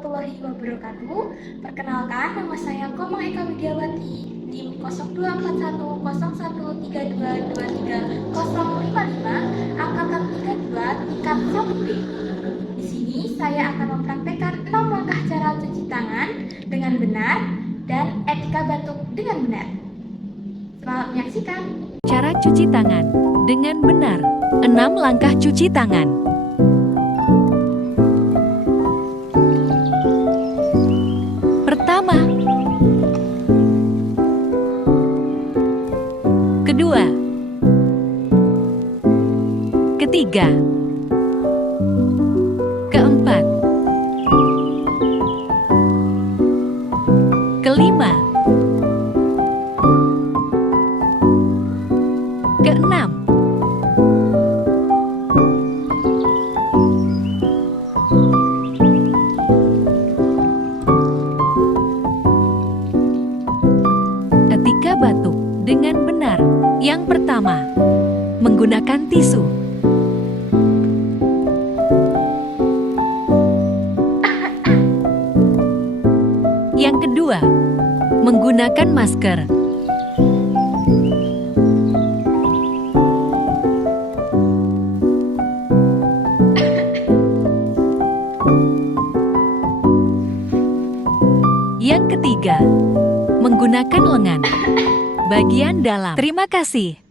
warahmatullahi wabarakatuh. Perkenalkan, nama saya Komang Eka Widiawati, tim 02410132230055, angkatan 32, tingkat 1B. Di sini saya akan mempraktekkan 6 langkah cara cuci tangan dengan benar dan etika batuk dengan benar. Selamat menyaksikan. Cara cuci tangan dengan benar. 6 langkah cuci tangan. Pertama. Kedua. Ketiga. Keempat. Kelima. Keenam. Etika batuk dengan benar. Yang pertama, menggunakan tisu. Yang kedua, menggunakan masker. Yang ketiga, menggunakan lengan bagian dalam. Terima kasih.